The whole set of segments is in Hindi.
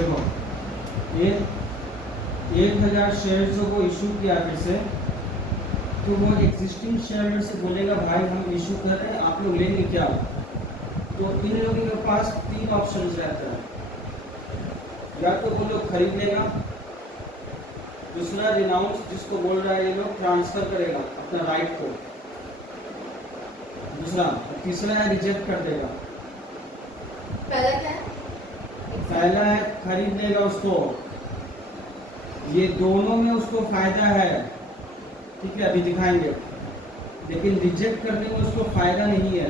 देखो ये 1000 शेयर्स को इशू किया फिर से, तो वो एग्जिस्टिंग शेयर से बोलेगा भाई हम इशू कर रहे हैं, आप लोग लेंगे क्या? तो इन लोगों के पास 3 ऑप्शन रहता है, या तो वो लोग खरीद लेगा, दूसरा रिनाउंस जिसको बोल रहा है ये लोग ट्रांसफर करेगा अपना राइट को, दूसरा, तीसरा है रिजेक्ट कर देगा। पहला क्या है? पहला है खरीद लेगा उसको, ये दोनों में उसको फायदा है, ठीक है अभी दिखाएंगे, लेकिन रिजेक्ट करने में उसको फायदा नहीं है,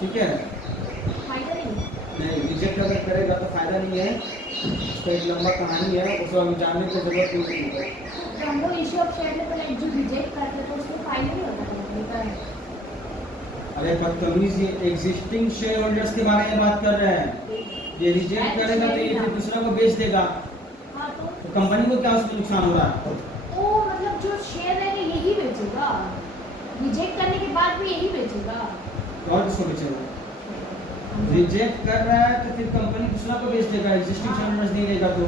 ठीक है फायदा नहीं, रिजेक्ट अगर करेगा तो फायदा नहीं है, उसका एक लंबा कहानी है, उसको अभी जानने की जरूरत नहीं है। तो हम लोग इशू ऑफ शेयर में जो रिजेक्ट करते हैं तो उसमें फायदा नहीं होता है। अरे बदतमीज, ये एग्जिस्टिंग शेयर होल्डर्स के बारे में बात कर रहे हैं, ये रिजेक्ट करेगा तो ये फिर दूसरा को बेच देगा, हाँ तो कंपनी को क्या उसमें नुकसान हो रहा है? तो मतलब जो शेयर है यही बेचेगा, रिजेक्ट करने के बाद भी यही बेचेगा, और किसको बेचेगा? रिजेक्ट कर रहा है तो फिर कंपनी दूसरा को बेच देगा, एग्जिस्टिंग शेयर होल्डर्स नहीं देगा तो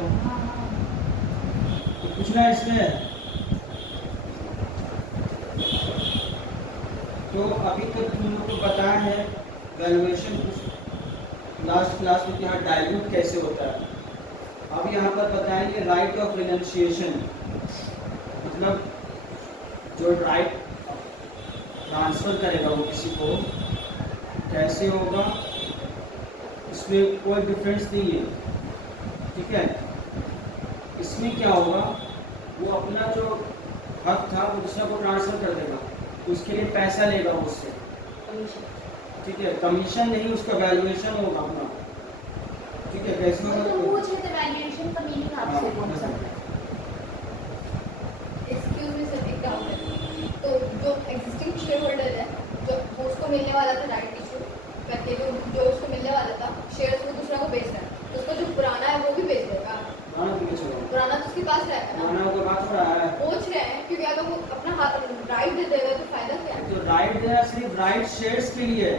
पूछना है इसमें। तो अभी तक तुम लोग को पता है वैल्यूएशन लास्ट क्लास में यहाँ डाइल्यूट कैसे होता है, अब यहाँ पर बताएंगे राइट ऑफ रिनंसिएशन, मतलब जो राइट ट्रांसफर करेगा वो किसी को कैसे होगा, इसमें कोई डिफरेंस नहीं है, ठीक है। इसमें क्या होगा, वो अपना जो हक था वो दूसरा को ट्रांसफर कर देगा, उसके लिए पैसा लेगा उससे, ठीक है, कमीशन नहीं, उसका वैल्यूएशन होगा अपना, ठीक है। कैसे होगा तो पूछे थे वैल्यूएशन का मीनिंग आपसे कौन सा है? एक्सक्यूज मी सर, एक डाउट है। तो जो एग्जिस्टिंग शेयर होल्डर है, जो उसको मिलने वाला था राइट इशू करके, जो उसको मिलने वाला था शेयर्स, वो दूसरा को बेच रहा है, तो उसका जो पुराना है वो भी बेच देगा? पुराना तो उसके पास रहेगा ना, पूछ रहे हैं, क्योंकि अगर वो अपना राइट दे देगा तो फायदा क्या है? तो राइट देना सिर्फ राइट शेयर्स के लिए,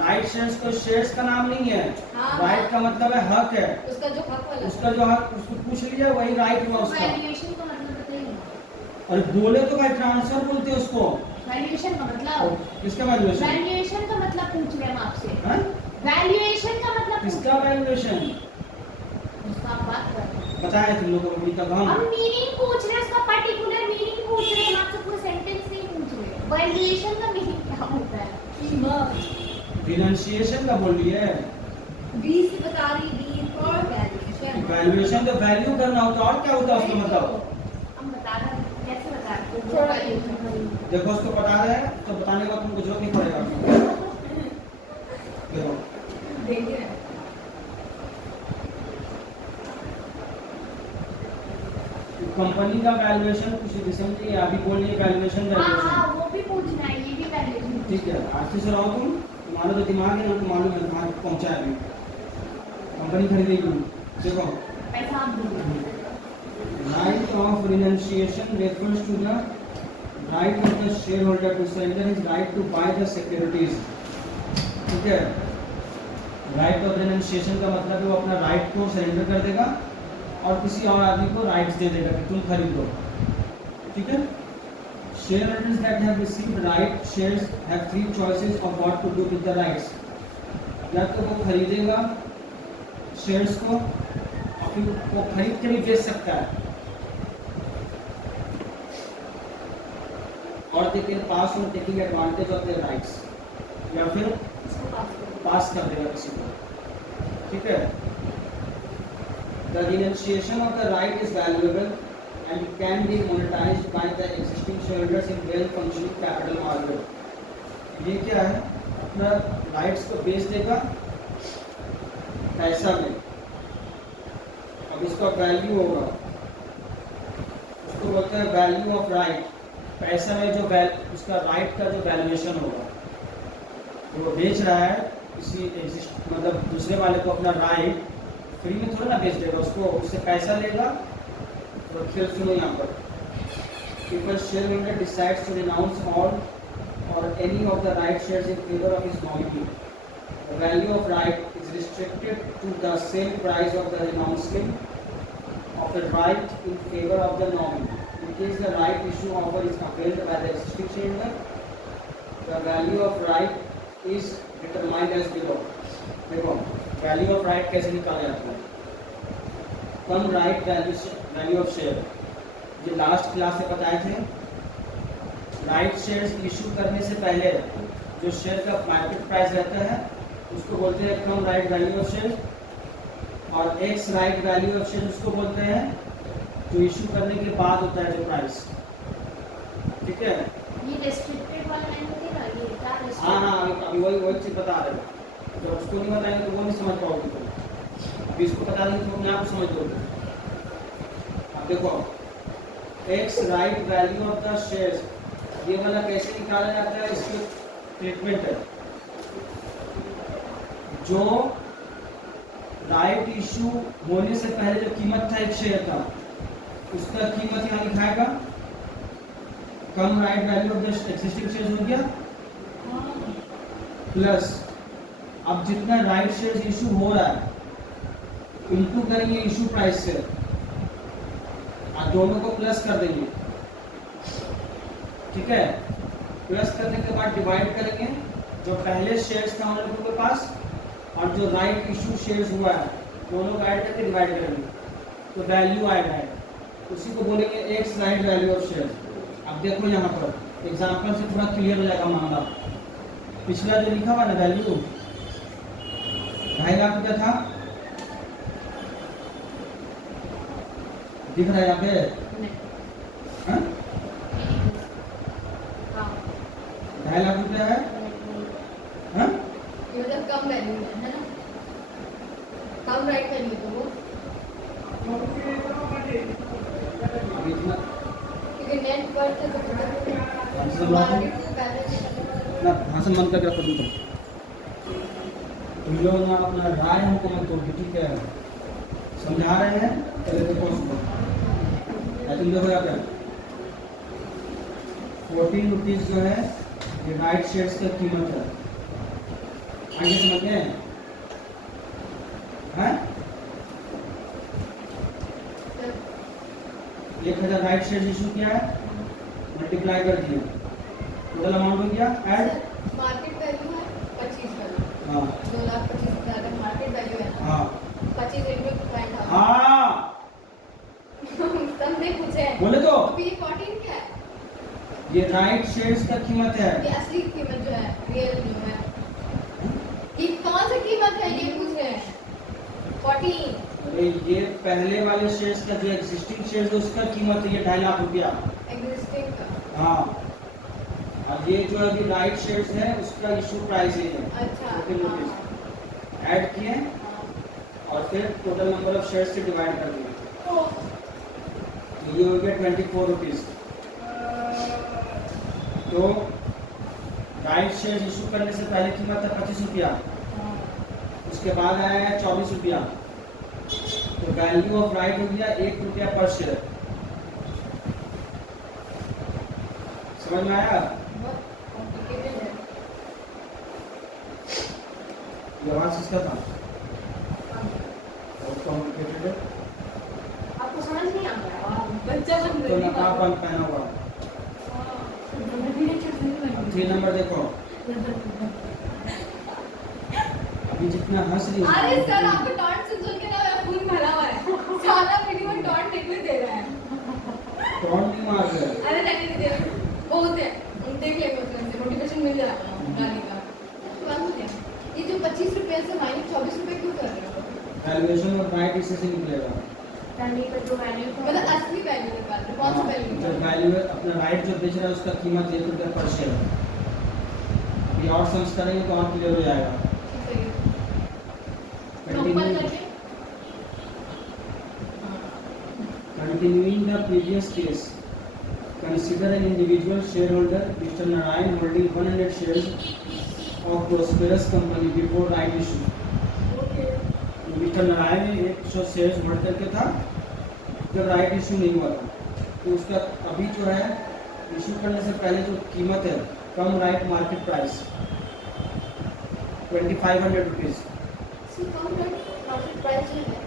राइट शेयर्स को शेयर्स का नाम नहीं है, राइट का मतलब है हक है, उसका जो हक वाला, उसका जो हक उसको पूछ लिया वही राइट हुआ उसका। वैल्यूएशन का मतलब बताइए। और बोले तो भाई ट्रांसफर बोलते हैं उसको, वैल्यूएशन का मतलब, किसका वैल्यूएशन? वैल्यूएशन का मतलब पूछ रहे हैं हम आपसे, हाँ? वैल्यूएशन का मतलब किसका वैल्यूएशन उसका आप बात कर रहे हैं, बताया तुम लोगों को अभी तक हम मीनिंग पूछ रहे हैं, उसका पर्टिकुलर मीनिंग पूछ रहे हैं, हम आपसे पूरा सेंटेंस नहीं पूछ रहे। वैल्यूएशन का मीनिंग क्या होता है? रिनंसिएशन का बोल रही है, बी से बता रही, बी फॉर वैल्यूएशन। वैल्यूएशन तो वैल्यू करना होता है, और क्या होता है उसका मतलब? हम बता रहे हैं, कैसे बता रहे हैं? देखो उसको बता रहे हैं तो बताने का तुमको जरूरत नहीं पड़ेगा, देखो देख रहे हैं। कंपनी का वैल्यूएशन कुछ किस्म की अभी बोल रही है, वैल्यूएशन हाँ वो भी पूछना है, ये भी वैल्यूएशन। ठीक है, अच्छे से रहो तुम, तुम्हारा जो दिमाग है ना तो मालूम है तुम्हारे पहुंचा है, कंपनी खरीदेगी, देखो पैसा आप दीजिए। Right of renunciation refers to the right of the shareholder to surrender his right to buy the securities, ठीक है। राइट ऑफ रिनंसिएशन का मतलब है वो अपना राइट को सरेंडर कर देगा और किसी और आदमी को राइट्स दे देगा कि तुम खरीदो, ठीक है। Shareholders that have received right shares have 3 choices of what to do with the rights, या तो वो खरीदेगा शेयर्स को और फिर वो खरीद के भी बेच सकता है, और they can pass on taking advantage of their rights, या फिर पास कर देगा किसी को, ठीक है। The renunciation of the right is valuable and can be monetized by the existing shareholders in well-functioning capital market. ये क्या है, अपना राइट्स को बेच देगा पैसा में, अब इसका वैल्यू होगा, उसको बोलते हैं वैल्यू ऑफ राइट, पैसा में जो उसका राइट का जो वैल्यूएशन होगा, तो वो बेच रहा है किसी मतलब दूसरे वाले को अपना राइट, फ्री में थोड़ा ना बेच देगा उसको, उससे पैसा लेगा। तो खेल सुनो यहाँ पर, if a shareholder decides to renounce all or any of the right shares in favor of his nominee, The value of right is restricted to the sale price of the renouncement of the right in favor of the nominee. In case the right issue offer is availed by the existing shareholder, the value of right is determined as below. देखो वैल्यू ऑफ राइट कैसे निकाला जाता है? Cum right value of share, ये लास्ट क्लास में बताए थे। राइट शेयर्स इशू करने से पहले जो शेयर का मार्केट प्राइस रहता है उसको बोलते हैं कम राइट वैल्यू ऑफ शेयर, और x right value of share उसको बोलते हैं जो इशू करने के बाद होता है जो प्राइस। ठीक है, ये रेस्ट्रिक्टेड वाला लाइन होती है ना, ये क्या हाँ restricted? हाँ, अभी वही वही चीज़ बता रहे हैं। जब उसको नहीं बताएंगे तो वो नहीं समझ पाओगे तुम, अभी इसको बता देंगे तो अपने आप समझ लोगे। अब देखो x right value of the shares, ये वाला कैसे निकाला जाता है, इसकी ट्रीटमेंट है। जो राइट इशू होने से पहले जो कीमत था एक शेयर का, उसका कीमत यहाँ लिखाएगा, cum right value of the existing shares हो गया, प्लस अब जितना राइट शेयर्स इशू हो रहा है इनटू करेंगे इशू प्राइस से, और दोनों को प्लस कर देंगे। ठीक है, प्लस करने के बाद डिवाइड करेंगे जो पहले शेयर्स था उन लोगों के पास और जो राइट इशू शेयर्स हुआ है दोनों को ऐड करके डिवाइड करेंगे तो वैल्यू आएगा है, उसी को बोलेंगे x right value of shares. अब देखो यहाँ पर एग्जांपल से थोड़ा क्लियर हो जाएगा मामला। पिछला जो लिखा हुआ ना वैल्यू 2.5 लाख रुपया था, दिख रहा है यहाँ पे? नहीं, हाँ? हाँ, 2.5 लाख रुपया है। हाँ? ये मतलब कम वैल्यू है ना, कम राइट वैल्यू तो वो, अभी इतना क्योंकि नेट वर्थ है तो मार्केट से पहले ना भाषण बंद करके रखो तुम लोग ना अपना राय हमको मत दो, ठीक है? समझा रहे हैं पहले देखो उसको, तुम देखो यहाँ पे 14 रुपीज़ जो है ये राइट शेयर्स की कीमत है। आगे समझ गए हैं? 1000 राइट शेयर्स इशू किया है, मल्टीप्लाई कर दिए, टोटल अमाउंट हो गया ऐड। मार्केट वैल्यू है 25 वैल्यू, हाँ 2,25,000 मार्केट वैल्यू है ना, हाँ 25 इंटू 10,000। हाँ, तुमने पूछे हैं बोले तो अभी ये 14 क्या है? ये राइट शेयर्स का कीमत है। ये असली कीमत जो है रियल न्यू है, ये कौन सी कीमत है ये पूछ रहे हैं? 14 अरे ये पहले वाले शेयर्स का जो एग्जिस्टिंग शेयर्स है उसका कीमत है ये 2.5 लाख रुपया। एग्जिस्टिंग का। हाँ, और ये जो अभी राइट शेयर्स है उसका इशू प्राइस ये है। अच्छा, 14 रुपीज ऐड किए और फिर टोटल नंबर ऑफ शेयर्स से डिवाइड कर दिए, तो ये हो गया 24 रुपीज। तो राइट शेयर इशू करने से पहले कीमत था 25 रुपया, उसके बाद आया है 24 रुपया, तो वैल्यू ऑफ राइट हो गया 1 रुपया पर शेयर। समझ में आया? बहुत कॉम्प्लिकेटेड है। ये आवाज किसका था? बहुत कॉम्प्लिकेटेड है। आपको समझ नहीं आ रहा है? बच्चा बन तो रही है। नकाबबंद पहना हुआ। अब 3 नंबर देखो, अभी जितना हंस रही अरे है सर आपको टॉन्ट सुन के ना मेरा खून भरा हुआ है, सारा वीडियो में टॉन्ट निकल दे रहा है। कौन नहीं मार रहे? अरे रहने दीजिए, बहुत है, हम देख लेंगे उसमें से मोटिवेशन मिल जाएगा गाने का। तो बात हो गया, ये जो 25 रुपये से माइनस 24 रुपये क्यों कर रहे हो? वैल्यूएशन ऑफ राइट इससे से निकलेगा। पहले का जो वैल्यू था मतलब असली वैल्यू निकाल रहे हो, कौन सा वैल्यू जब निकाल रहे वैल्यू अपना राइट जो बेच रहा है उसका कीमत 1 रुपया पर शेयर। अभी और समझ करेंगे तो और क्लियर हो जाएगा। नंबर करके Continuing the previous case, consider an individual shareholder, Mr. Narayan, holding 100 shares of Prosperous Company before right issue. Mr. Narayan ने 100 शेयर्स होल्ड करके था जब राइट इशू नहीं हुआ था, तो उसका अभी जो है इशू करने से पहले जो कीमत है cum right market price 2500 rupees. सी काउंट प्रॉफिट प्राइस जो है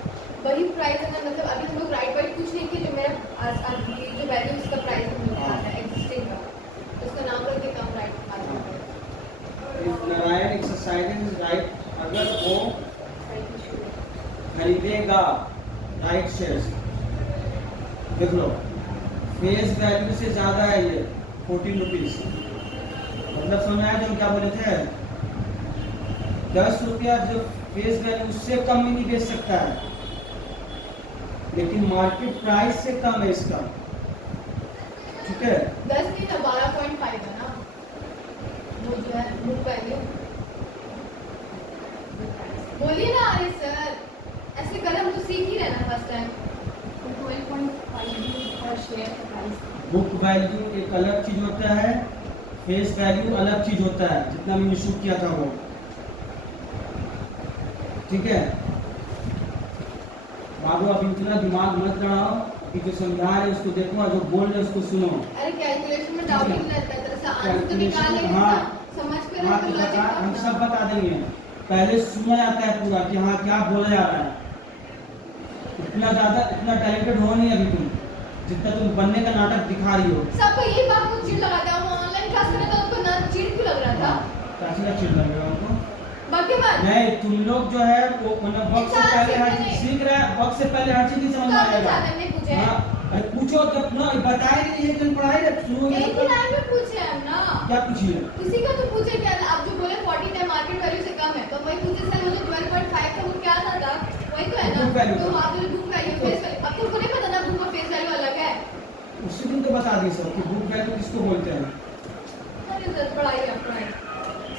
वही प्राइस है ना, मतलब अभी हम लोग राइट वाइट कुछ नहीं किए, जो मेरा आज ये जो वैल्यू इसका प्राइस हम लोग आता है एग्जिस्टिंग का, तो उसका नाम करके कम राइट आता है। If Narayan exercise is right, अगर वो खरीदेगा राइट शेयर्स, देख लो फेस वैल्यू से ज़्यादा है ये 14 रुपीज़, मतलब समझ आया जो हम क्या बोले थे, 10 रुपया जो फेस वैल्यू उससे कम में नहीं बेच सकता है, लेकिन मार्केट प्राइस से कम है इसका, ठीक है। 10 नहीं था 12.5 है ना वो जो है बुक वैल्यू। बोलिए ना अरे सर, ऐसे कर हम तो सीख ही रहे ना फर्स्ट टाइम। 12.5 पर शेयर का प्राइस। बुक वैल्यू एक अलग चीज होता है, फेस वैल्यू अलग चीज होता है, जितना मैंने शूट किया था वो, ठीक है। बाबू अब इतना दिमाग मत लगाओ, कि जो समझा रहे उसको देखो और जो बोल रहे उसको सुनो। अरे कैलकुलेशन में डाउट नहीं रहता है, तरह से आंसर तो निकाल लेंगे हाँ। ना, समझ कर हाँ रहे तो हो बता, हम लॉजिक सब बता देंगे, पहले सुना जाता है पूरा कि हाँ क्या बोला जा रहा है। इतना ज़्यादा इतना टैलेंटेड हो नहीं अभी तुम, जितना तुम बनने का नाटक दिखा रही हो। सबको यही बात को चिढ़ लगाता है, हम ऑनलाइन क्लास कर रहे थे उनको ना चिढ़ क्यों लग रहा था? कैसे ना चिढ़ लग रहा है उनको? बाकी बात नहीं, तुम लोग जो है वो मतलब वक्त से पहले हर चीज सीख रहे हैं, वक्त से पहले हर चीज नहीं समझ में कब आएगा। चाहते हमने पूछे हाँ, अरे पूछो जब ना बताए नहीं है, तुम पढ़ाई रहे सुनो एक ही लाइन में पूछे हम ना, क्या पूछिए। किसी का तो पूछे क्या, आप जो बोले 40 है मार्केट वैल्यू से कम है, तो वही पूछे सर वो जो 12.5 था वो क्या था वही तो है ना, बुक वैल्यू। तो आप बुक वैल्यू फेस वैल्यू, अब तुमको नहीं पता ना बुक और फेस वैल्यू अलग है। उसी दिन तो बता दी सब कि बुक वैल्यू किसको बोलते हैं। अरे सर पढ़ाई है पढ़ाई,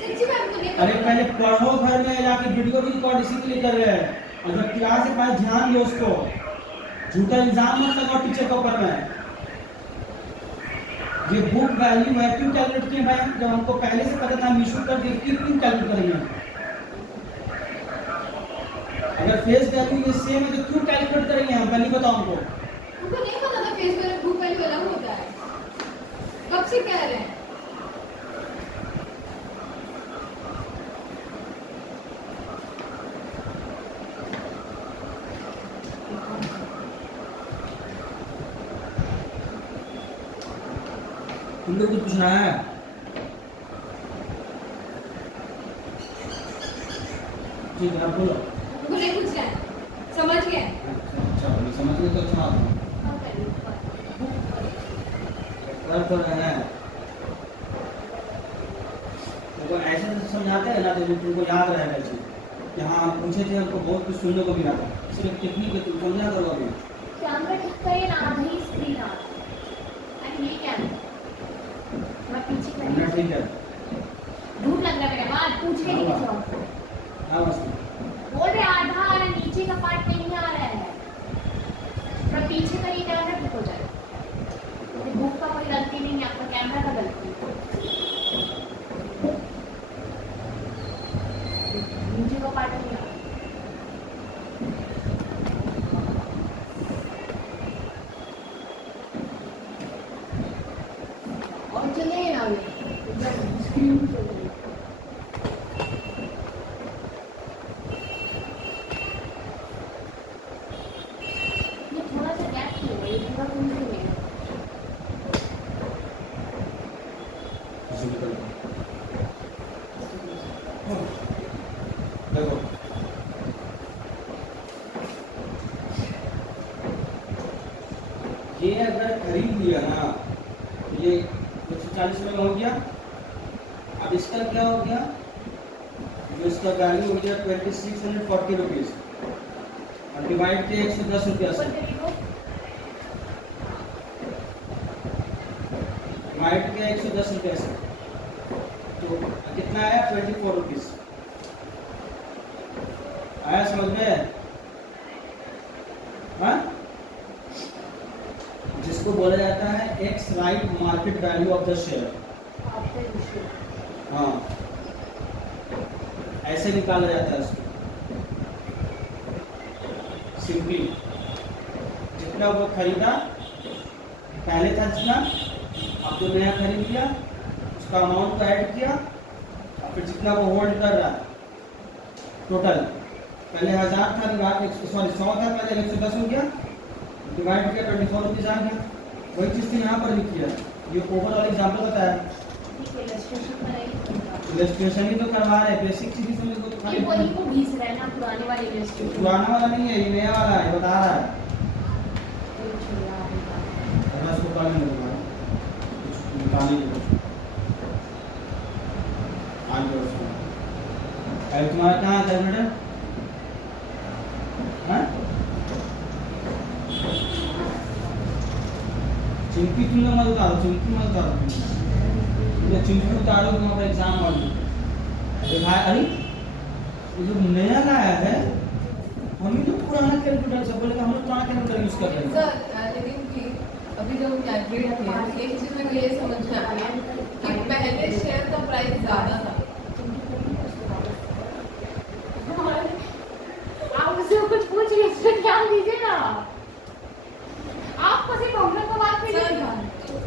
सच्ची में हमको नहीं अरे पता। पहले पढ़ो, घर में जाके वीडियो भी रिकॉर्ड इसी के लिए कर रहे हैं, और जब क्लास से पास ध्यान दो उसको, झूठा इल्जाम मत लगाओ टीचर के ऊपर में। ये बुक वैल्यू है, क्यों कैलकुलेट किए भाई? जब हमको पहले से पता था हम इशू कर दिए, क्यों कैलकुलेट करेंगे? अगर फेस वैल्यू ये सेम है तो क्यों कैलकुलेट करेंगे हम? पहले बताओ हमको। उनको नहीं पता था फेस वैल्यू बुक वैल्यू अलग होता है, कब से कह रहे हैं। तुम लोग कुछ पूछना है? ठीक है आप बोलो। उनको नहीं पूछ रहे हैं, समझ गए। अच्छा बोलो, समझ गए तो अच्छा आता कर तो रहे हैं। देखो ऐसे तो समझाते हैं ना तो तुमको याद रहेगा चीज कि हाँ हम पूछे थे, हमको बहुत कुछ सुनने को मिला था, सिर्फ टेक्निक है, तुम समझा करो अभी। कैमरा ठीक करिए ना, आधा ही स्क्रीन आ रहा है। अरे ये क्या है? मैं पीछे ना करिए, ठीक है। धूप लग रहा है मेरे बाल, पूछ के नहीं किसी और को। हाँ बस बोल रहे आधा आ रहा है, नीचे का पार्ट नहीं आ रहा है। थोड़ा पीछे करिए, कैमरा ठीक हो जाए। बुक का कोई गलती नहीं है, आपका कैमरा का गलती है। नीचे का पार्ट नहीं आ रहा। और चलिए ना स्क्रीन चल रही है। ये थोड़ा सा गैप क्यों है? ये पूरा फुल क्यों है? देखो ये अगर खरीद लिया ना, ये 140 रुपये में हो गया। अब इसका क्या हो गया, जो इसका वैल्यू हो गया 2640 रुपीज़, और डिवाइड के 110 रुपया से, ऊपर करिए तो डिवाइड के 110 रुपया से, तो कितना आया 24 रुपीज़। आया समझ में? हाँ, जिसको बोला जाता है x right market value of the share. After issue. हाँ, ऐसे निकाला जाता है उसको सिंपली। जितना वो खरीदा पहले था जितना, अब जो नया खरीद लिया उसका अमाउंट को ऐड किया, और फिर जितना वो होल्ड कर रहा है टोटल पहले 1000 था, सॉरी 100 था, पहले 110 हो गया, डिवाइड किया 24 रुपीज आ गया। वही चीज़ तो यहाँ पर भी किया, ये ओवरऑल एग्जाम्पल बताया। इलस्ट्रेशन ही तो करवा रहे हैं, बेसिक चीज़ समझ को तो खाली वही को घिस रहा है ना, पुराने वाले illustration। पुराना वाला नहीं है, ये नया वाला है, बता रहा है। अगर इसको कल नहीं होगा कुछ निकाली आज उसको अरे तुम्हारा कहाँ है मैडम? हाँ चिंकी तुम लोग मत उतारो, चिंकी मत उतारो, तुम चिंकी उतारो तो वहाँ पर एग्जाम वाली अरे भाई, अरे ये जो नया लाया है हम ही तो पुराना कैलकुलेटर सब बोले हम लोग पुराना कैलकुलेटर यूज कर रहे हैं। सर लेकिन कि अभी जब हम कैलकुलेट किए एक चीज़ में ये समझ में आया कि पहले शेयर का प्राइस ज़्यादा था। आप उससे कुछ पूछ रही हैं, इसमें ध्यान दीजिए ना। आपको सिर्फ हम लोग को बात में नहीं ध्यान।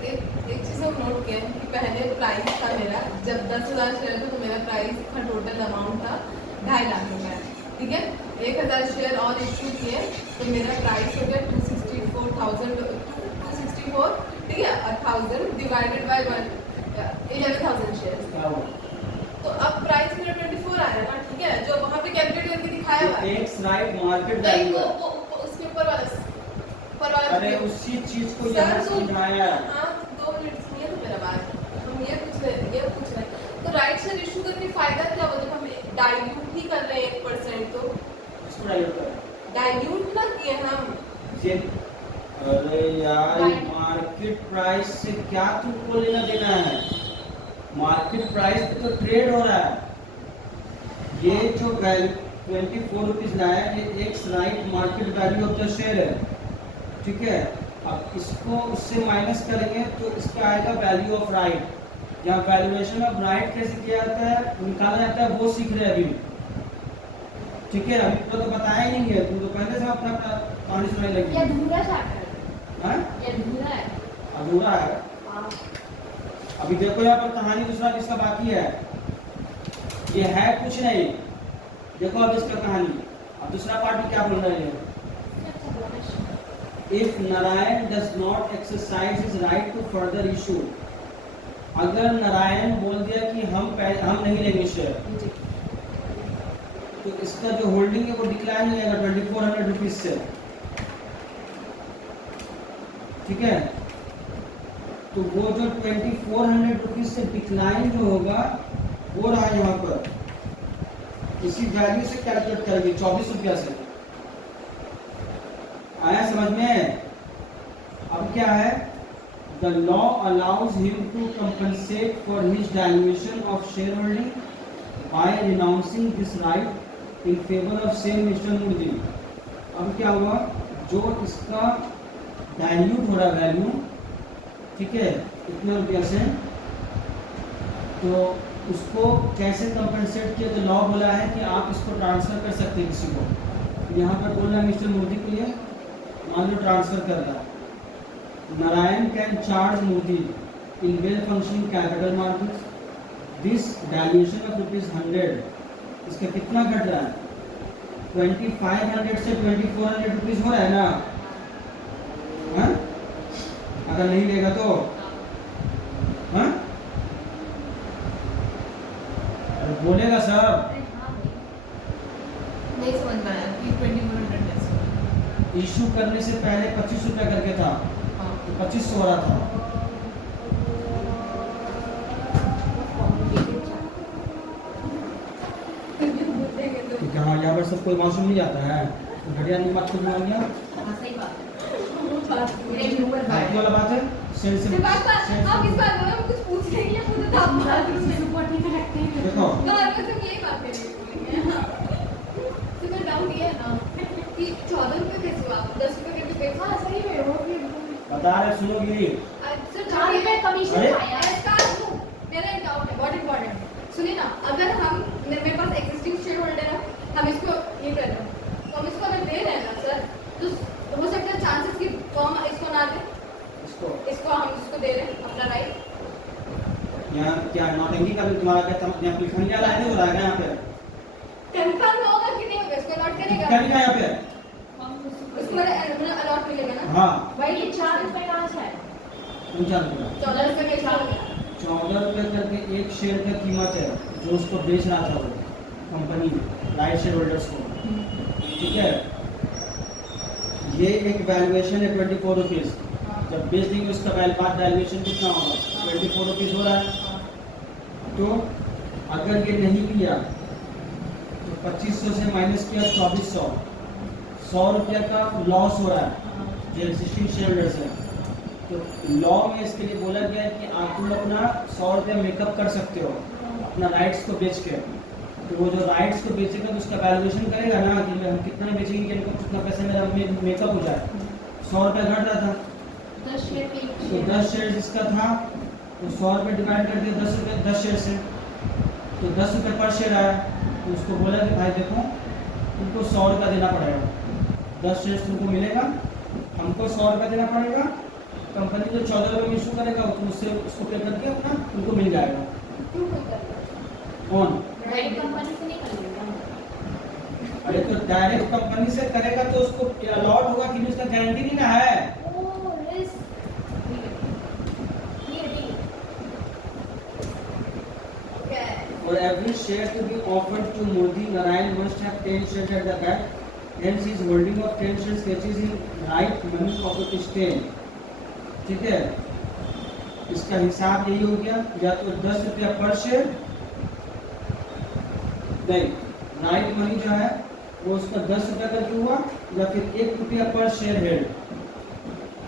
एक चीज़ हम नोट किए कि पहले प्राइस था मेरा, जब 10,000 शेयर थे तो मेरा प्राइस का टोटल अमाउंट था 2.5 लाख रुपए, ठीक है। 1,000 शेयर और इशू किए तो मेरा प्राइस हो गया 264, ठीक है। 1000 डिवाइडेड बाय 11,000 शेयर, क्या हुआ? तो अब प्राइस मेरा 24 आया ना, ठीक है, जो वहाँ पे कैलकुलेट करके दिखाया हुआ है। एक्स राइट मार्केट नहीं, वैल्यू है। वो उसके ऊपर वाला अरे उसी चीज को यहाँ समझाया। हाँ 2 मिनट सुनिए तो मेरा बात, हम ये पूछ रहे हैं तो राइट शेयर इशू करके फायदा क्या होता है? हम डाइल्यूट ही कर रहे हैं 1%, तो इसको डाइल्यूट कर डाइल्यूट ना किए हम ये। अरे यार मार्केट प्राइस से क्या तुमको लेना देना है? मार्केट प्राइस पे तो ट्रेड हो रहा है। ये जो वैल्यू 24 रुपीज लाया ये x right market value of the share है, ठीक है। अब इसको उससे माइनस करेंगे तो इसका आएगा वैल्यू ऑफ राइट। यहाँ वैल्यूएशन ऑफ राइट कैसे किया जाता है, निकाला जाता है, वो सीख रहे हैं अभी, ठीक है। अभी तो बताया ही नहीं है, तुम तो पहले से अपना कहानी सुनाई लगी। ये अधूरा चैप्टर हाँ ये अधूरा है। अधूरा है। हाँ। अभी देखो यहाँ पर कहानी दूसरा जिसका बाकी है, ये है कुछ नहीं। देखो अब इसका कहानी, अब दूसरा पार्ट में क्या बोल रहे हैं? If Narayan does not exercise his right to further issue, अगर नारायण बोल दिया कि हम नहीं लेंगे शेयर, तो इसका जो होल्डिंग है वो डिक्लाइन हो जाएगा 2400 रुपीज से, ठीक है। तो वो जो 2400 रुपीज से डिक्लाइन जो होगा वो रहा यहाँ पर, इसी वैल्यू से कैलकुलेट करेंगे 24 रुपया से। आया समझ में? अब क्या है? The law allows him to compensate for his dilution of shareholding by renouncing this right in favor of same Mr. Murthy। अब क्या हुआ? जो इसका डाइल्यूट हो रहा वैल्यू, ठीक है, इतना रुपया से, तो उसको कैसे कंपनसेट किया? तो लॉ बोला है कि आप इसको ट्रांसफर कर सकते हैं किसी को। यहाँ पर बोल रहा है मिस्टर मूर्ति के लिए, मान लो ट्रांसफर कर रहा है, Narayan can charge Murthy in well functioning capital market this dilution of ₹100। इसका कितना घट रहा है? 2500 से 2400 रुपीज हो रहा है ना? हाँ? अगर नहीं लेगा तो हाँ? बोलेगा सर। नहीं समझ में आया कि 2100 इशू करने से पहले 25 रुपया करके था, तो 2500 हो रहा था। यहाँ पर सब कोई मासूम नहीं जाता है, घटिया नहीं बात कुछ मान गया। सही बात बाकी वाला बात है सेंसिटिव। आप इस बात में कुछ पूछ रहे हैं खुद तो आप बात देखो यही बात करेंगे। तो मैं डाउट ये है ना कि 14 रुपये कैसे हुआ, 10 रुपये कैसे पे? हाँ सही में वो भी बता रहे, सुनोगी? सर 4 रुपये कमीशन अरे? आया है। मेरा एक डाउट है, बहुत इंपॉर्टेंट। सुनिए ना, अगर हम मेरे पास एक्जिस्टिंग शेयर होल्डर है, हम इसको ये कर रहे हैं, तो हम इसको अगर दे रहे हैं ना सर, तो हो सकता है चांसेस कि फॉर्म इसको ना दे, इसको हम इसको दे रहे हैं अपना राइट। यहाँ क्या नौटंकी का भी तुम्हारा क्या यहाँ लिखा नहीं आ रहा है, नहीं हो रहा है यहाँ पे? कंफर्म होगा उसको अलॉट करेगा क्या लिखा है यहाँ पे? उसको मैंने अलॉट मिलेगा ना हाँ भाई ये 4 रुपए कहाँ से आए? 14 रुपये 14 रुपए का चार। चार 14 रुपये करके एक शेयर का कीमत है जो उसको बेच रहा था वो कंपनी राइट शेयर होल्डर्स को, ठीक है। ये एक वैल्यूएशन है 24 रुपीज़, जब बेच देंगे उसका बाद वैल्यूएशन कितना होगा? 24 रुपीज़ हो रहा है। तो अगर ये नहीं लिया तो 2500 से माइनस किया 2400, 100 रुपये का लॉस हो रहा है जो एग्जिस्टिंग शेयर होल्डर्स है। तो लॉ में इसके लिए बोला गया है कि आप लोग अपना 100 रुपया मेकअप कर सकते हो अपना राइट्स को बेच के। तो वो जो राइट्स को बेचेगा तो उसका वैल्यूएशन करेगा ना कि हम कितना बेचेंगे कि इनको कितना पैसे मेरा मेकअप हो जाए। 100 रुपया घट रहा था 10 शेयर के एक तो शेयर। 10 शेयर जिसका था तो 100 रुपये डिवाइड कर दिया 10 रुपये 10 शेयर से, तो 10 रुपये पर शेयर आया। तो उसको बोला कि भाई देखो तुमको 100 रुपया देना पड़ेगा, 10 शेयर तुमको मिलेगा, हमको 100 रुपया देना पड़ेगा, कंपनी जो 14 रुपये में इशू करेगा तो उससे उसको पे करके अपना तुमको मिल जाएगा। क्यों कोई कर रहा है? कौन? राइट कंपनी से नहीं करेंगे। अरे तो डायरेक्ट कंपनी से करेगा तो उसको अलॉट होगा कि नहीं, उसका गारंटी नहीं ना है। ओह रिस्क। ठीक है। क्या है? For every share to be offered to Modi, Narayan must have 10 shares at the back. Hence his holding of 10 shares catches in right money pocket stand. ठीक है, इसका हिसाब यही हो गया, या तो 10 रुपया पर शेयर नहीं, राइट मनी जो है वो उसका 10 रुपया करके हुआ या फिर 1 रुपया पर शेयर हेड,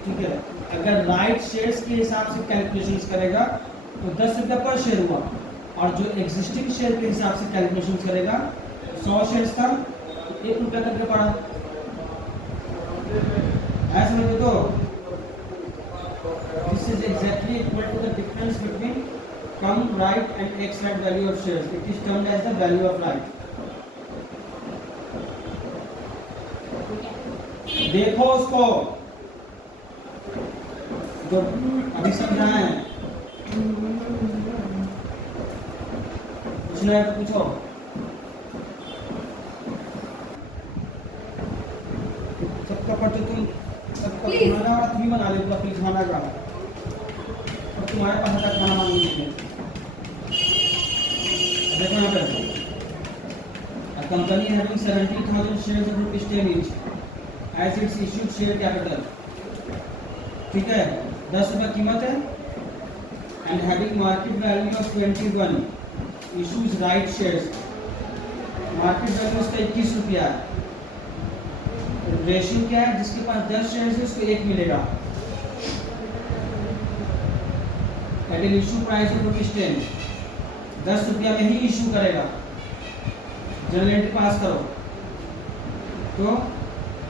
ठीक है। अगर राइट शेयर्स के हिसाब से कैलकुलेशंस करेगा तो 10 रुपया पर शेयर हुआ, और जो एग्जिस्टिंग शेयर के हिसाब से कैलकुलेशंस करेगा 100 शेयर्स था तो 1 रुपया करके पड़ा। ऐसा समझो तो this is exactly equal to the difference between cum right and x right value of shares. It is termed as the value of right. देखो उसको जो अभी समझाए हैं, पूछना है तो पूछो। सबका पढ़ते तुम सबका Please. खाना वाला तुम ही बना ले, पूरा प्लीज खाना का और तुम्हारे पास आता खाना मांगने के देखो यहाँ पे a company having 70,000 shares of rupees 10 each as its issued share capital, ठीक है, 10 रुपये कीमत है, and having market value of 21 issues right shares, market value उसका 21 रुपया है। रेशियो क्या है? जिसके पास 10 शेयर है उसको 1 मिलेगा at an issue price of ₹10, 10 रुपया में ही इशू करेगा। जनरल एंट्री पास करो तो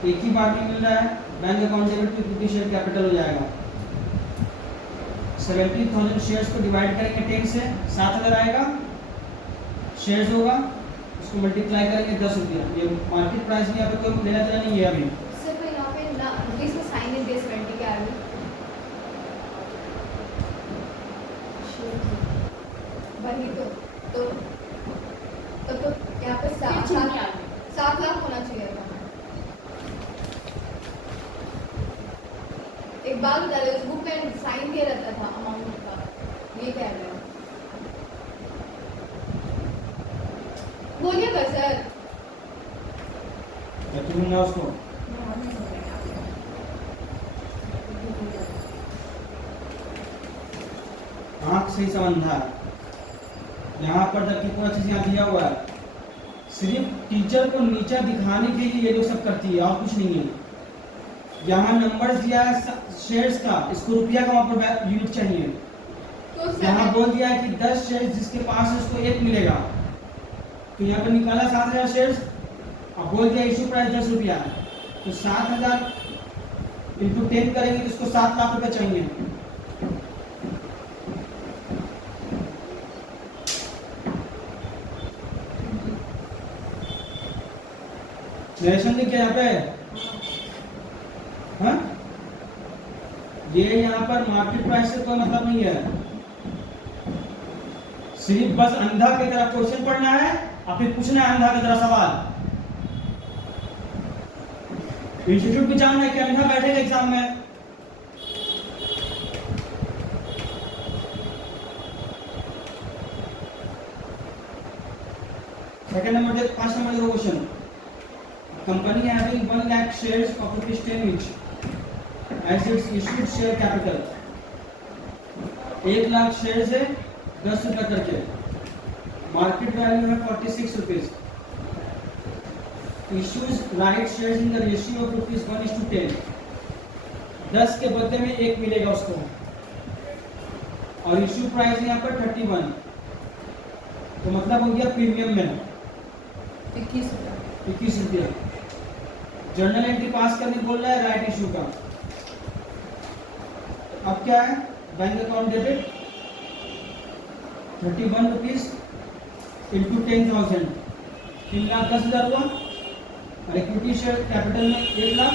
एक ही बार में मिल रहा है, bank account debit to equity share capital हो जाएगा। 70,000 शेयर्स को डिवाइड करेंगे 10 से 7,000 आएगा शेयर्स होगा, उसको मल्टीप्लाई करेंगे 10 रुपया। ये मार्केट प्राइस में यहाँ पे कोई लेना देना नहीं है अभी। सिर्फ यहाँ पे ना रुपीस में साइन इन बेस 20 के आगे वही तो यहाँ पे 7 लाख होना चाहिए था। एक बात बता रहे, उस बुक में साइन किया रहता था अमाउंट का, ये कह रहे हो? बोलिएगा सर। तुम ना उसको आँख से ही समझा है। यहाँ पर जबकि पूरा चीज यहाँ दिया हुआ है, सिर्फ टीचर को नीचा दिखाने के लिए ये लोग सब करती है और कुछ नहीं है। यहाँ नंबर्स दिया है शेयर्स का, इसको रुपया का वहाँ पर यूनिट चाहिए। तो यहाँ बोल दिया है कि 10 शेयर जिसके पास है उसको 1 मिलेगा, तो यहाँ पर निकाला 7,000 शेयर्स, अब बोल दिया इशू प्राइस 10 रुपया है, तो 7,000 इंटू 10 करेंगे तो उसको 7 लाख रुपए चाहिए। नरेशन लिख यहाँ पे, हाँ? ये यहाँ पर मार्केट प्राइस से कोई मतलब नहीं है, सिर्फ बस अंधा की तरह क्वेश्चन पढ़ना है और फिर पूछना है अंधा की तरह सवाल। इंस्टीट्यूट भी जानना है कि अंधा बैठेगा एग्जाम में। सेकंड नंबर 5 नंबर का question, company having 1 lakh shares of ₹10 each as its issued share capital। 1 lakh shares है 10 रुपए करके, मार्केट वैल्यू है 46 rupees. Issues right shares in the ratio of ₹1:10। 10 के बदले में 1 मिलेगा उसको, और इश्यू प्राइस यहाँ पर 31, तो मतलब हो गया प्रीमियम में 21 रुपया। जर्नल एंट्री पास करने बोल रहा है राइट इशू का। अब क्या है, bank account debit 31 rupees into 10,000, 3,10,000 हुआ, और इक्विटी शेयर कैपिटल में 1 लाख,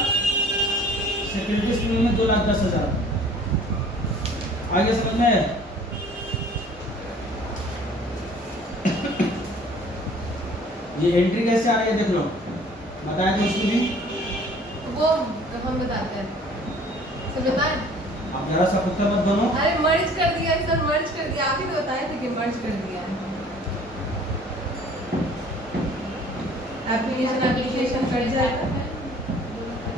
सिक्योरिटीज में 2,10,000। आगे समझ में? ये एंट्री कैसे आ रही है देख लो, बताया तो उसको भी, वो हम बताते हैं, सब बताएं। आप जरा सा उत्तर मत दोनों। अरे मर्ज कर दिया सर, मर्ज कर दिया, आप ही तो बताए थे कि मर्ज कर दिया। एप्लीकेशन कट जाएगा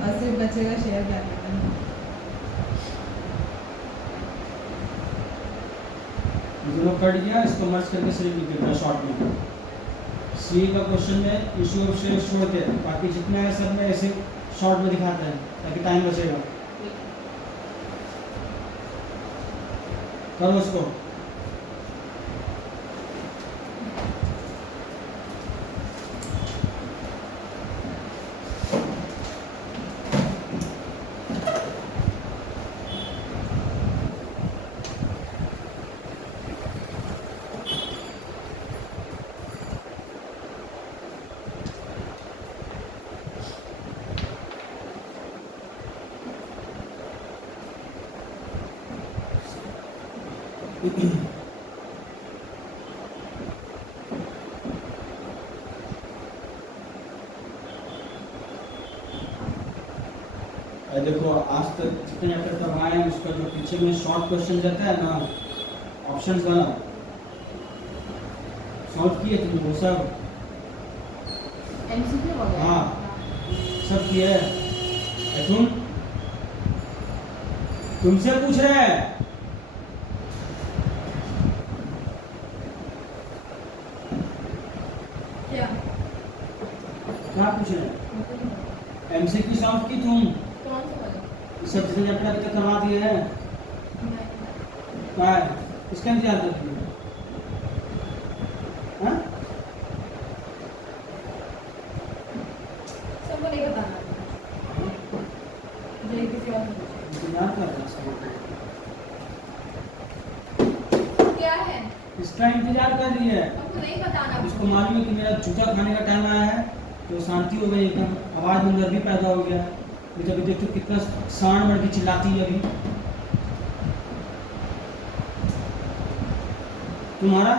और सिर्फ बचेगा शेयर कैपिटल। दोनों कट गया, इसको मर्ज करके सिर्फ लिख देना शॉर्ट में। सी का क्वेश्चन में इशू ऑफ शेयर छोड़ते हैं, बाकी जितना है सब में ऐसे शॉर्ट में दिखाते हैं ताकि टाइम बचेगा। करो उसको। देखो आज तक जितने चैप्टर करवाए हैं उसका जो पीछे में शॉर्ट क्वेश्चन रहता है ना, ऑप्शंस वाला, सॉल्व किए तुम वो सब? एमसीक्यू वगैरह हाँ सब किए है। तुमसे पूछ रहे हैं। क्या क्या पूछ रहे हैं? एमसीक्यू सॉल्व की तुम? कौन सा वाला? सब जितने चैप्टर अभी तक करवा दिए हैं। क्या है इसका इंतजार करती है? हाँ? सबको नहीं बताना, मुझे किसी और से पूछो। इंतजार कर रहा है क्या है? इसका इंतजार कर रही है। आपको नहीं बताना। इसको मालूम है कि मेरा जूता खाने का टाइम आया है, तो शांति हो गई एकदम, आवाज में डर भी पैदा हो गया। लेकिन अभी देखो कितना सांड बढ़ के चिल्लाती है अभी। तुम्हारा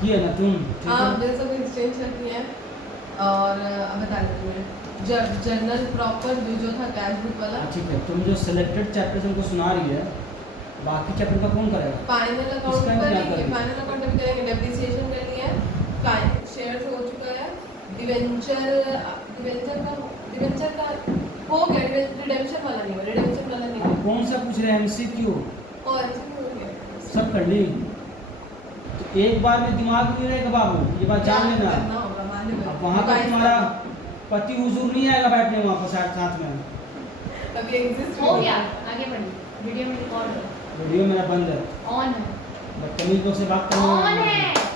किया ना तुम? ठीक हाँ है? मेरे सब एक्सचेंज करती हैं और अब बता देती हैं। जब जर्नल प्रॉपर जो था कैश बुक वाला, ठीक है, तुम जो सिलेक्टेड चैप्टर्स हमको सुना रही है, बाकी चैप्टर का कौन करेगा? फाइनल अकाउंट इसका पर इंतजार करेंगे। फाइनल अकाउंट भी करेंगे। डेप्रिसिएशन कर लिया है, शेयर्स हो चुका है, डिवेंचर का हो गया, रिडेम्पशन वाला नहीं हुआ, रिडेम्पशन वाला नहीं अब हुआ कौन सा पूछ रहे हैं? एमसीक्यू और ऐसे हो गया। सब कर ली, तो एक बार में दिमाग में नहीं रहेगा बाबू, ये बात जान लेना। करना होगा, मान लो। अब वहाँ पर तुम्हारा पति हुजूर नहीं आएगा बैठने वहाँ पर साथ में। अभी एग्जिस्ट हो गया, आगे बढ़िए। वीडियो में रिकॉर्ड वीडियो मेरा बंद है, ऑन है, बदतमीज लोग से बात करना ऑन है।